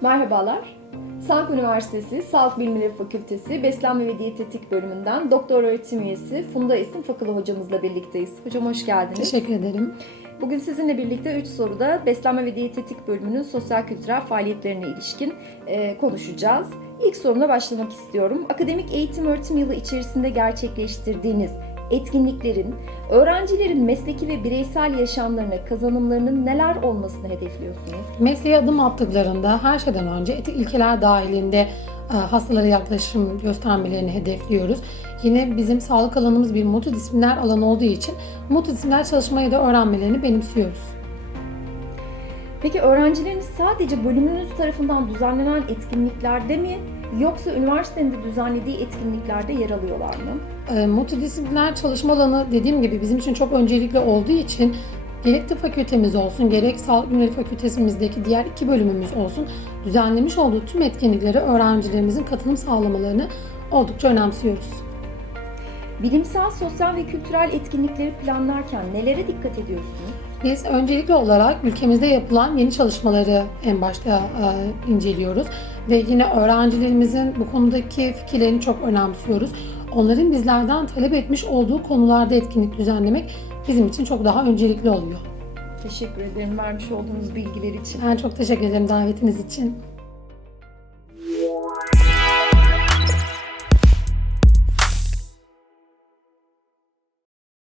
Merhabalar. Sank Üniversitesi Sağlık Bilimleri Fakültesi Beslenme ve Diyetetik bölümünden doktor öğretim üyesi Funda Esin Fakılı hocamızla birlikteyiz. Hocam hoş geldiniz. Teşekkür ederim. Bugün sizinle birlikte 3 soruda beslenme ve diyetetik bölümünün sosyal kültürel faaliyetlerine ilişkin e, konuşacağız. İlk sorumla başlamak istiyorum. Akademik eğitim öğretim yılı içerisinde gerçekleştirdiğiniz etkinliklerin öğrencilerin mesleki ve bireysel yaşamlarına kazanımlarının neler olmasını hedefliyorsunuz? Mesleğe adım attıklarında her şeyden önce etik ilkeler dahilinde e, hastalara yaklaşım göstermelerini hedefliyoruz. Yine bizim sağlık alanımız bir multidisipliner alan olduğu için multidisipliner çalışmayı da öğrenmelerini benimsiyoruz. Peki öğrencileriniz sadece bölümünüz tarafından düzenlenen etkinliklerde mi yoksa üniversitenin de düzenlediği etkinliklerde yer alıyorlar mı? E, Multidisipliner çalışma alanı dediğim gibi bizim için çok öncelikli olduğu için gerek tıp fakültemiz olsun gerek sağlık bilimleri fakültesimizdeki diğer iki bölümümüz olsun düzenlemiş olduğu tüm etkinliklere öğrencilerimizin katılım sağlamalarını oldukça önemsiyoruz. Bilimsel, sosyal ve kültürel etkinlikleri planlarken nelere dikkat ediyorsunuz? Biz öncelikli olarak ülkemizde yapılan yeni çalışmaları en başta e, inceliyoruz ve yine öğrencilerimizin bu konudaki fikirlerini çok önemsiyoruz. Onların bizlerden talep etmiş olduğu konularda etkinlik düzenlemek bizim için çok daha öncelikli oluyor. Teşekkür ederim vermiş olduğunuz bilgiler için. Ben çok teşekkür ederim davetiniz için.